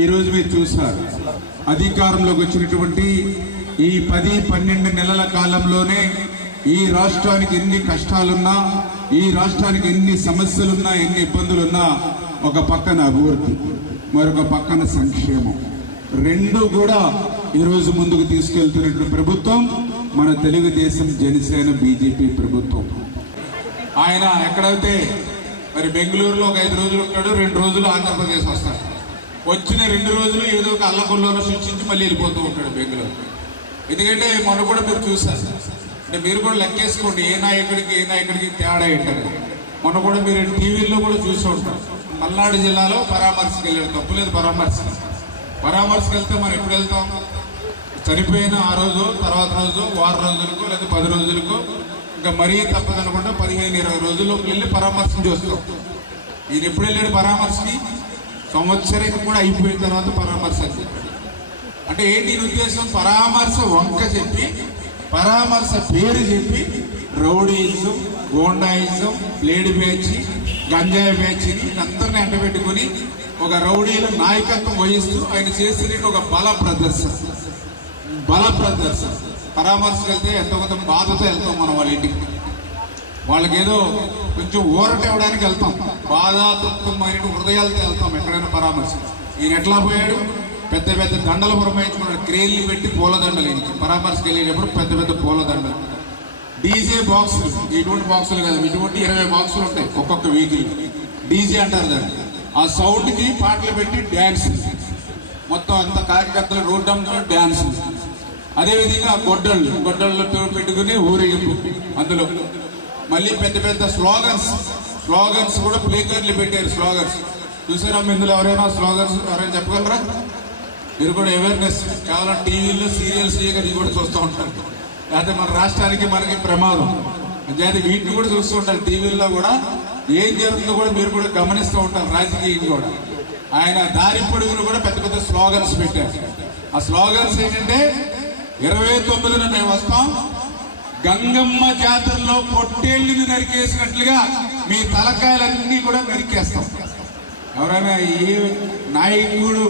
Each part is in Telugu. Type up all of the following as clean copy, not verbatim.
ఈరోజు మీరు చూస్తారు అధికారంలోకి వచ్చినటువంటి ఈ 10-12 నెలల కాలంలోనే ఈ రాష్ట్రానికి ఎన్ని కష్టాలున్నా, ఈ రాష్ట్రానికి ఎన్ని సమస్యలున్నా, ఎన్ని ఇబ్బందులున్నా, ఒక పక్కన అభివృద్ధి, మరొక పక్కన సంక్షేమం, రెండు కూడా ఈరోజు ముందుకు తీసుకెళ్తున్నటువంటి ప్రభుత్వం మన తెలుగుదేశం జనసేన బీజేపీ ప్రభుత్వం. ఆయన ఎక్కడైతే మరి బెంగళూరులో ఒక 5 రోజులు ఉంటాడు, 2 రోజులు ఆంధ్రప్రదేశ్ వస్తాడు. వచ్చిన 2 రోజులు ఏదో ఒక అల్లకొల్లోనూ సృష్టించి మళ్ళీ వెళ్ళిపోతూ ఉంటాడు బెంగళూరు. ఎందుకంటే మొన్న కూడా మీరు చూస్తారు, అంటే మీరు కూడా లెక్కేసుకోండి ఏ నాయకుడికి తేడా ఏంటారు. మొన్న కూడా మీరు టీవీల్లో కూడా చూసి ఉంటారు. పల్నాడు జిల్లాలో పరామర్శకు వెళ్ళాడు, తప్పులేదు పరామర్శకు వెళ్తే మనం ఎప్పుడు వెళ్తాం? చనిపోయిన ఆ రోజు, తర్వాత రోజు, వారం రోజులకు లేదా 10 రోజులకు, ఇంకా మరీ తప్పదనుకుంటే 15-20 రోజుల్లో వెళ్ళి పరామర్శం చూస్తాం. ఈయన ఎప్పుడు వెళ్ళాడు పరామర్శకి? సంవత్సరం కూడా అయిపోయిన తర్వాత పరామర్శ అని చెప్పాడు. అంటే ఏంటి ఉద్దేశం? పరామర్శ వంక చెప్పి, పరామర్శ పేరు చెప్పి రౌడీయిజం, గోండాయిజం, ప్లేడ్ బ్యాచ్, గంజాయి బ్యాచ్ని అందరినీ అంటబెట్టుకుని ఒక రౌడీల నాయకత్వం వహిస్తూ ఆయన చేసిన ఒక బల ప్రదర్శన. పరామర్శకు వెళ్తే ఎంతో కొంత బాధతో వెళ్తాం మనం వాళ్ళ ఇంటికి. వాళ్ళకేదో కొంచెం ఊరట ఇవ్వడానికి వెళ్తాం, బాధాతత్వమైన హృదయాలతో వెళ్తాం ఎక్కడైనా పరామర్శ. ఈయన ఎట్లా పోయాడు? పెద్ద దండలు పురమాయించుకున్నాడు, క్రేన్లు పెట్టి పూలదండలు. పరామర్శకు వెళ్ళేటప్పుడు పెద్ద పూలదండలు, డీజే బాక్సులు, ఇటువంటి బాక్సులు కదా, ఇటువంటి 20 బాక్సులు ఉంటాయి ఒక్కొక్క వెహికల్, డీజే అంటారు దాన్ని. ఆ సౌండ్కి పాటలు పెట్టి డ్యాన్స్, మొత్తం అంత కార్యకర్తలు రోడ్డు అమ్ముకుని డ్యాన్స్. అదేవిధంగా గొడ్డళ్ళు పెట్టుకుని ఊరేగింపు. అందులో మళ్ళీ పెద్ద స్లోగన్స్ కూడా ప్లేకర్లు పెట్టారు. స్లోగన్స్ చూసారా? ఇందులో ఎవరైనా స్లోగన్స్ ఎవరైనా చెప్పగలరా? మీరు కూడా అవేర్నెస్ కేవలం టీవీల్లో సీరియల్స్ ఇవి కూడా చూస్తూ ఉంటారు. లేకపోతే మన రాష్ట్రానికి మనకి ప్రమాదం అంటే వీటిని కూడా చూస్తూ ఉంటారు. టీవీల్లో కూడా ఏం జరుగుతుందో కూడా మీరు కూడా గమనిస్తూ ఉంటారు. రాజకీయం కూడా ఆయన దారి పొడుగును కూడా పెద్ద స్లోగన్స్ పెట్టారు. ఆ స్లోగన్స్ ఏంటంటే 29న మేము వస్తాం, గంగమ్మ జాతరలో పొట్టేళ్ళని నరికేసినట్లుగా మీ తలకాయలన్నీ కూడా నరికేస్తాం. ఎవరైనా ఏ నాయకుడు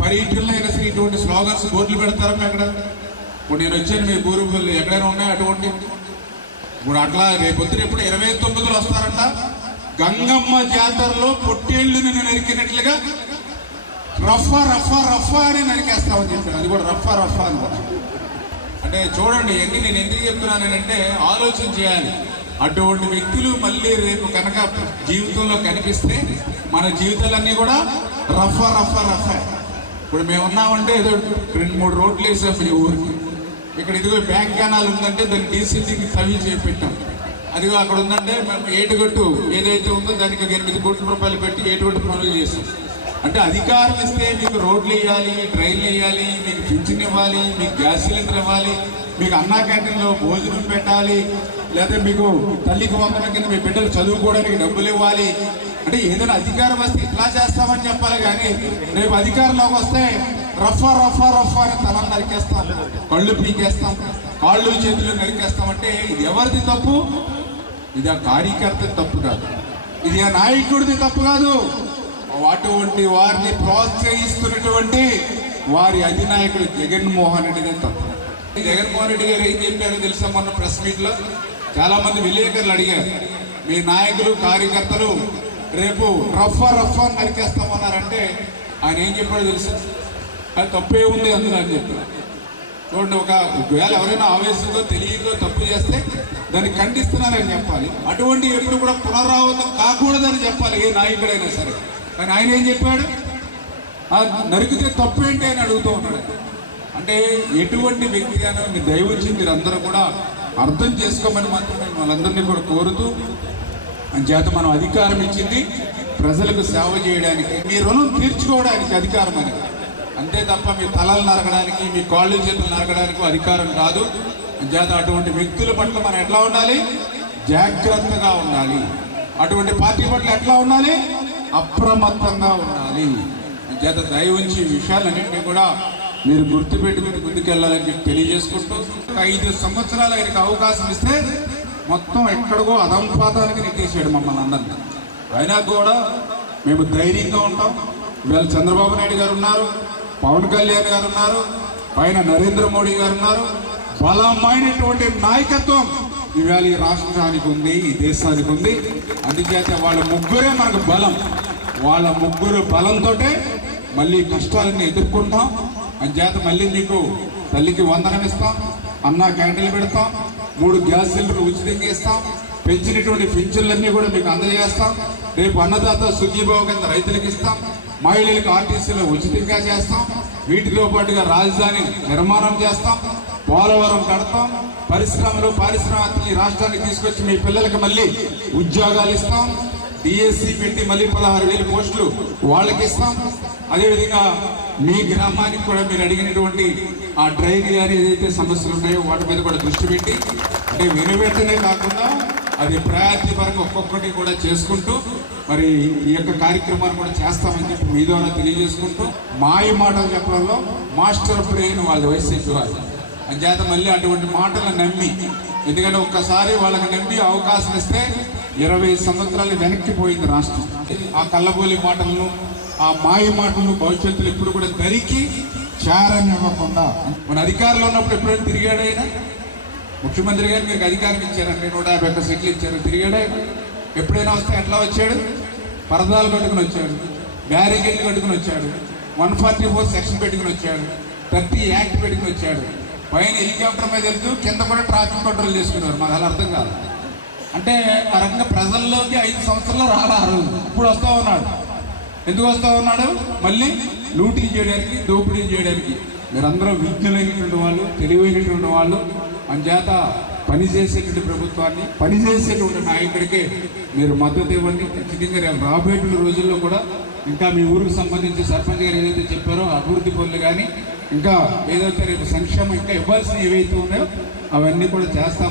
పర్యటనలో అయినా సరే ఇటువంటి స్లోగన్స్ బోర్డులు పెడతారమ్మా? ఎక్కడ? ఇప్పుడు నేను వచ్చాను మీ పూర్వీకులు ఎక్కడైనా ఉన్నాయి అటువంటి? ఇప్పుడు అట్లా రేపొద్దున ఎప్పుడు 29లో వస్తారంట, గంగమ్మ జాతరలో పొట్టేళ్ళని నరికినట్లుగా రఫా అని నరికేస్తామని చెప్పారు. అది కూడా రఫా అని కూడా. అంటే చూడండి, నేను ఎందుకు చెప్తున్నానంటే ఆలోచన చేయాలి. అటువంటి వ్యక్తులు మళ్ళీ రేపు కనుక జీవితంలో కనిపిస్తే మన జీవితాలన్నీ కూడా రఫా. ఇప్పుడు మేము ఉన్నామంటే ఏదో 2-3 రోడ్లు వేసాం మీ ఊరికి. ఇక్కడ ఇదిగో బ్యాంక్ కెనాల్ ఉందంటే దాన్ని డీసీసీకి తవ్వి చేపెట్టాం. అదిగో అక్కడ ఉందంటే మేము ఏటుగట్టు ఏదైతే ఉందో దానికి 8 కోట్ల రూపాయలు పెట్టి ఏటుగట్టు పనులు చేస్తాం. అంటే అధికారం ఇస్తే మీకు రోడ్లు వేయాలి, ట్రైన్లు వేయాలి, మీకు పింఛన్ ఇవ్వాలి, మీకు గ్యాస్ సిలిండర్ ఇవ్వాలి, మీకు అన్నా క్యాంటీన్లో భోజనం పెట్టాలి, లేదా మీకు తల్లికి వందనం కింద మీ బిడ్డలు చదువుకోవడానికి డబ్బులు ఇవ్వాలి. అంటే ఏదైనా అధికారం వస్తే ఇట్లా చేస్తామని చెప్పాలి. కానీ రేపు అధికారంలోకి వస్తే రఫా అని తల నరికేస్తాం, కళ్ళు పీకేస్తాం, కాళ్ళు చేతులు నరికేస్తామంటే ఇది ఎవరిది తప్పు? ఇది ఆ కార్యకర్త తప్పు కాదు, ఇది ఆ నాయకుడిది తప్పు కాదు. అటువంటి వారిని ప్రోత్సహిస్తున్నటువంటి వారి అధినాయకుడు జగన్మోహన్ రెడ్డి గారు తప్పు. జగన్మోహన్ రెడ్డి గారు ఏం చెప్పారో తెలుసా? మొన్న ప్రెస్ మీట్ లో చాలా మంది విలేకరులు అడిగారు, మీ నాయకులు కార్యకర్తలు రేపు రఫా నరికేస్తామన్నారంటే ఆయన ఏం చెప్పాడో తెలుసా? అది తప్పే ఉంది అందులో అని చెప్పారు. చూడండి, ఒకవేళ ఎవరైనా ఆవేశంతో తెలియదో తప్పు చేస్తే దాన్ని ఖండిస్తున్నారని చెప్పాలి. అటువంటి ఎప్పుడు కూడా పునరావృతం కాకూడదని చెప్పాలి ఏ నాయకుడైనా సరే. కానీ ఆయన ఏం చెప్పాడు? నరికితే తప్పు ఏంటి అని అడుగుతూ ఉన్నాడు. అంటే ఎటువంటి వ్యక్తిగానో మీ దయవుంచి మీరు అందరూ కూడా అర్థం చేసుకోమని మాత్రం నేను వాళ్ళందరినీ కూడా కోరుతూ, చేత మనం అధికారం ఇచ్చింది ప్రజలకు సేవ చేయడానికి, మీ రుణం తీర్చుకోవడానికి అధికారం అని, అంతే తప్ప మీ తలలు నరకడానికి, మీ కాళ్ళు చేతులు నరకడానికి అధికారం కాదు. చేత అటువంటి వ్యక్తుల పట్ల మనం ఎట్లా ఉండాలి? జాగ్రత్తగా ఉండాలి. అటువంటి పార్టీ పట్ల ఎట్లా ఉండాలి? అప్రమత్తంగా ఉండాలి. చేత దయ ఉంచి విషయాలన్నింటినీ కూడా మీరు గుర్తుపెట్టుకుని ముందుకెళ్లాలని చెప్పి తెలియజేసుకుంటూ, 5 సంవత్సరాలు ఆయనకు అవకాశం ఇస్తే మొత్తం ఎక్కడికో అధంపాతానికి నెట్టేసాడు మమ్మల్ని అందరినీ. అయినా కూడా మేము ధైర్యంగా ఉంటాం, ఇవాళ చంద్రబాబు నాయుడు గారు ఉన్నారు, పవన్ కళ్యాణ్ గారు ఉన్నారు, పైన నరేంద్ర మోడీ గారు ఉన్నారు. బలమైనటువంటి నాయకత్వం ఇవాళ ఈ రాష్ట్రానికి ఉంది, ఈ దేశానికి ఉంది. అందుచేత వాళ్ళ ముగ్గురే మనకు బలం. వాళ్ళ ముగ్గురు బలంతో మళ్ళీ కష్టాలన్నీ ఎదుర్కొంటాం. అందుచేత మళ్ళీ మీకు తల్లికి వందనం ఇస్తాం, అన్న క్యాంటీన్లు పెడతాం, 3 గ్యాస్ సిలిండర్లు ఉచితంగా ఇస్తాం, పెంచినటువంటి పింఛన్లన్నీ కూడా మీకు అందజేస్తాం. రేపు అన్నదాత సుఖీభావ కింద రైతులకు ఇస్తాం, మహిళలకు ఆర్టీసీలో ఉచితంగా చేస్తాం. వీటితో పాటుగా రాజధాని నిర్మాణం చేస్తాం, పోలవరం కడతాం, పరిశ్రమలు పారిశ్రామిక ఈ రాష్ట్రానికి తీసుకొచ్చి మీ పిల్లలకి మళ్ళీ ఉద్యోగాలు ఇస్తాం. డిఎస్సి పెట్టి మళ్ళీ 16,000 పోస్టులు వాళ్ళకి ఇస్తాం. అదేవిధంగా మీ గ్రామానికి కూడా మీరు అడిగినటువంటి ఆ డ్రైన్ కానీ ఏదైతే సమస్యలు ఉన్నాయో వాటి మీద కూడా దృష్టి పెట్టి, అంటే వెనువెంటనే కాకుండా అది ప్రయారిటీ పరంగా ఒక్కొక్కటి కూడా చేసుకుంటూ మరి ఈ యొక్క కార్యక్రమాన్ని కూడా చేస్తామని చెప్పి మీ ద్వారా తెలియజేసుకుంటూ, మాయ మాటలు చెప్పడంలో మాస్టర్ బ్రెయిన్ వాళ్ళ వైసీపీ వాళ్ళు. అంచేత మళ్ళీ అటువంటి మాటలు నమ్మి, ఎందుకంటే ఒక్కసారి వాళ్ళకి నమ్మి అవకాశం ఇస్తే 20 సంవత్సరాలు వెనక్కిపోయింది రాష్ట్రం. ఆ కళ్ళబోలి మాటలను, ఆ మాయ మాటలను భవిష్యత్తులో ఇప్పుడు కూడా దరికి చారనివ్వకుండా, మన అధికారంలో ఉన్నప్పుడు ఎప్పుడైనా తిరిగాడైనా ముఖ్యమంత్రి గారు మీకు అధికారం ఇచ్చారండి, 151 సీట్లు ఇచ్చారు, తిరిగాడైనా ఎప్పుడైనా వస్తే ఎట్లా వచ్చాడు? పరదాలు కట్టుకుని వచ్చాడు, బ్యారికేడ్లు కట్టుకుని వచ్చాడు, 144 సెక్షన్ పెట్టుకుని వచ్చాడు, 30 యాక్ట్ పెట్టుకుని వచ్చాడు. పైన హెలికాప్టర్ మీద వెళ్తూ కింద కూడా ట్రాఫిక్ కంట్రోల్ చేసుకున్నారు. మాకు అలా అర్థం కాదు. అంటే ఆ రకంగా ప్రజల్లోకి 5 సంవత్సరాలు రారు. ఇప్పుడు వస్తూ ఉన్నాడు. ఎందుకు వస్తూ ఉన్నాడు? మళ్ళీ లూటీ చేయడానికి, దోపిడీ చేయడానికి. మీరందరూ విజ్ఞులైనటువంటి వాళ్ళు, తెలివైనటువంటి వాళ్ళు. అంచేత పనిచేసేటువంటి ప్రభుత్వాన్ని, పనిచేసేటువంటి నాయకుడికి మీరు మద్దతు ఇవ్వండి. ఖచ్చితంగా రేపు రాబోయే రోజుల్లో కూడా ఇంకా మీ ఊరికి సంబంధించి సర్పంచ్ గారు ఏదైతే చెప్పారో అభివృద్ధి పనులు కానీ ఇంకా ఏదైతే రేపు సంక్షేమం ఇంకా ఇవ్వాల్సినవి ఏవైతే ఉన్నాయో అవన్నీ కూడా చేస్తాం.